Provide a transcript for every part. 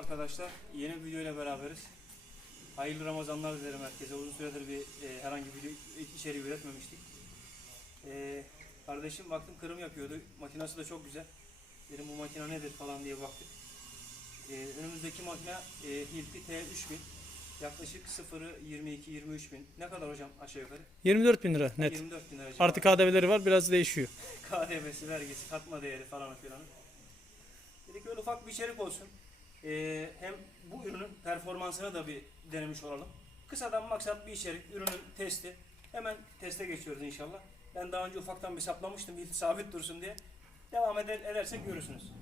arkadaşlar. Yeni bir video ile beraberiz. Hayırlı Ramazanlar dilerim herkese. Uzun süredir bir e, herhangi bir video içeriği üretmemiştik. E, kardeşim baktım kırım yapıyordu. Makinası da çok güzel. Dedim bu makine nedir falan diye baktık. E, önümüzdeki makine e, Hilti T3000. Yaklaşık 0'ı 22-23 bin. Ne kadar hocam aşağı yukarı? 24 bin lira net. 24 bin lira. civarı. Artı KDV'leri var biraz değişiyor. KDV'si, vergisi, katma değeri falan filan. Dedik öyle ufak bir içerik olsun. Ee, hem bu ürünün performansını da bir denemiş olalım. Kısadan maksat bir içerik, ürünün testi. Hemen teste geçiyoruz inşallah. Ben daha önce ufaktan bir saplamıştım, sabit dursun diye. Devam eder, edersek görürsünüz.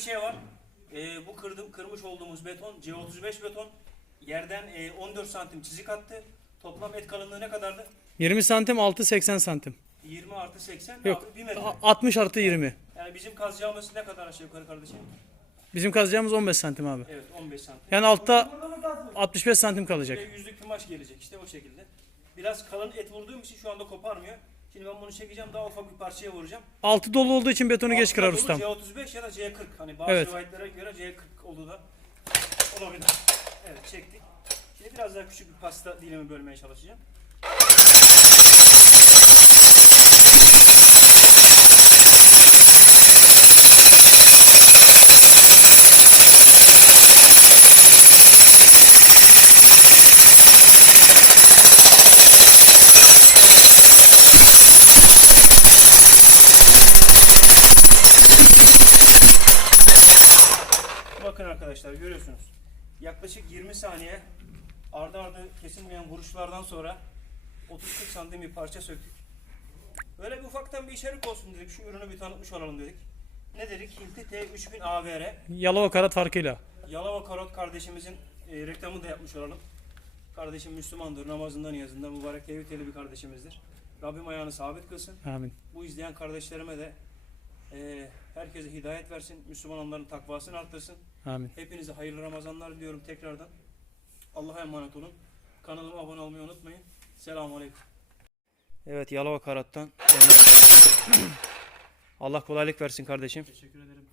Bir şey var. Ee, bu kırdım, kırmış olduğumuz beton C35 beton. Yerden e, 14 santim çizik attı. Toplam et kalınlığı ne kadardı? 20 santim 6 80 santim. 20 artı 80 Yok. abi 1 metre. A- 60 artı 20. Yani bizim kazacağımız ne kadar aşağı yukarı kardeşim? Bizim kazacağımız 15 santim abi. Evet 15 santim. Yani altta 65 santim kalacak. Ve yüzlük kumaş gelecek işte o şekilde. Biraz kalın et vurduğum için şu anda koparmıyor. Şimdi ben bunu çekeceğim daha ufak bir parçaya vuracağım. Altı dolu olduğu için betonu geç kırar ustam. dolu C35 ya da C40. Hani bazı Evet. rivayetlere göre C40 olduğu da olabilir. Evet çektik. Şimdi biraz daha küçük bir pasta dilimi bölmeye çalışacağım. Arkadaşlar görüyorsunuz. Yaklaşık 20 saniye ardı ardı kesilmeyen vuruşlardan sonra 30-40 santim bir parça söktük. Böyle bir ufaktan bir içerik olsun dedik. Şu ürünü bir tanıtmış olalım dedik. Ne dedik? Hilti T3000 AVR. Yalova karat farkıyla. Yalova Karot kardeşimizin e, reklamını da yapmış olalım. Kardeşim Müslümandır, namazından niyazından mübarek tevhidli bir kardeşimizdir. Rabbim ayağını sabit kılsın. Amin. Bu izleyen kardeşlerime de e, herkese hidayet versin. Müslüman onların takvasını arttırsın. Amin. Hepinize hayırlı Ramazanlar diliyorum tekrardan. Allah'a emanet olun. Kanalıma abone olmayı unutmayın. Selamun Aleyküm. Evet Yalova Karat'tan. Allah kolaylık versin kardeşim. Teşekkür ederim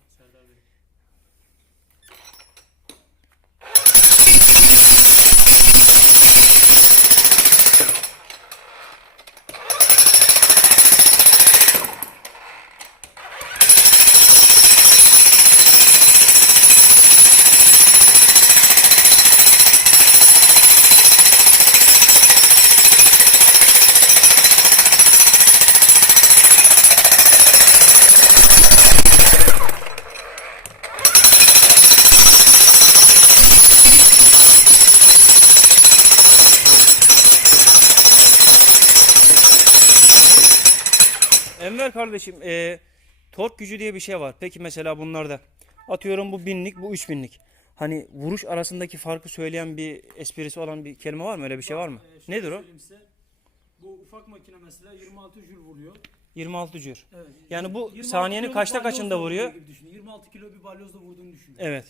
Enver kardeşim, e, tork gücü diye bir şey var. Peki mesela bunlarda atıyorum bu binlik, bu üç binlik. Hani vuruş arasındaki farkı söyleyen bir esprisi olan bir kelime var mı? Öyle bir şey var mı? Ee, şöyle Nedir o? söyleyeyim size. Bu ufak makine mesela 26 jül vuruyor. 26 cür. Evet. Yani bu 26 saniyenin kilo bir kaçta balyozla kaçında vuruyor? vurduğu gibi düşünün. 26 kilo bir balyozla vurduğunu düşünün. Evet.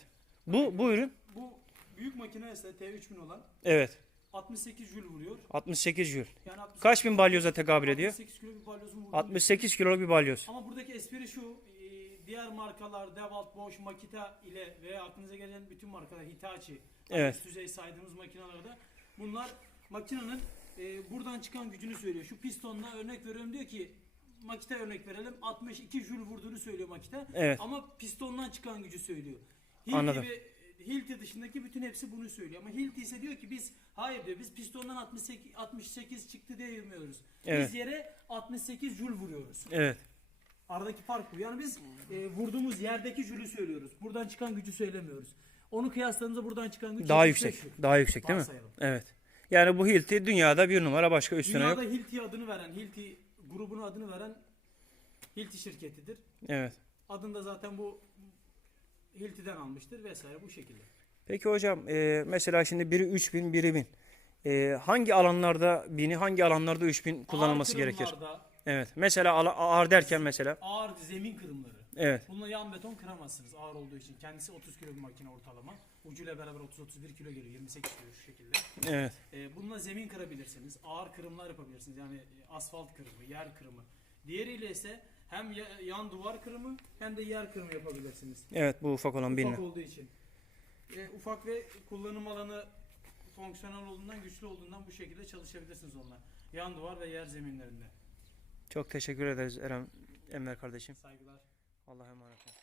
Bu bu ürün. Bu büyük makine ise T3000 olan Evet. 68 jül vuruyor. 68 jül. Yani 68 Kaç bin balyoza tekabül ediyor? 68 kilo bir balyozun vurduğunu 68 kiloluk bir balyoz. Ama buradaki espri şu, e, diğer markalar Dewalt, Bosch, Makita ile veya aklınıza gelen bütün markalar Hitachi, Evet. üst düzey saydığımız makinalarda bunlar makinenin e, buradan çıkan gücünü söylüyor. Şu pistonla örnek veriyorum diyor ki Makita örnek verelim 62 jül vurduğunu söylüyor Makita. Evet. Ama pistondan çıkan gücü söylüyor. Hilti Anladım. ve Hilti dışındaki bütün hepsi bunu söylüyor. Ama Hilti ise diyor ki biz hayır diyor biz pistondan 68, 68 çıktı diye yemiyoruz. Evet. Biz yere 68 jül vuruyoruz. Evet. Aradaki fark bu. Yani biz e, vurduğumuz yerdeki jülü söylüyoruz. Buradan çıkan gücü söylemiyoruz. Onu kıyasladığımızda buradan çıkan güç Daha 75 yüksek. jül. Daha yüksek değil mi? Varsayalım. Evet. Yani bu Hilti dünyada bir numara başka üstüne Dünyada yok. Hilti adını veren, Hilti grubuna adını veren Hilti şirketidir. Evet. Adında zaten bu Hilti'den almıştır vesaire bu şekilde. Peki hocam e, mesela şimdi biri 3000 biri 1000. E, hangi alanlarda 1000'i hangi alanlarda 3000 kullanılması Ağır gerekir? Evet. Mesela ağır derken mesela. Ağır zemin kırımları. Evet. Bununla yan beton kıramazsınız ağır olduğu için. Kendisi 30 kilo bir makine ortalama. Ucuyla beraber 30-31 kilo geliyor. 28 kilo şu şekilde. Evet. Ee, bununla zemin kırabilirsiniz. Ağır kırımlar yapabilirsiniz. Yani e, asfalt kırımı, yer kırımı. Diğeriyle ise hem ya- yan duvar kırımı hem de yer kırımı yapabilirsiniz. Evet bu ufak olan 1000'le. Ufak olduğu için. E, ufak ve kullanım alanı fonksiyonel olduğundan, güçlü olduğundan bu şekilde çalışabilirsiniz onunla. Yan duvar ve yer zeminlerinde. Çok teşekkür ederiz Eren Enver kardeşim. Saygılar. Allah'a emanet olun.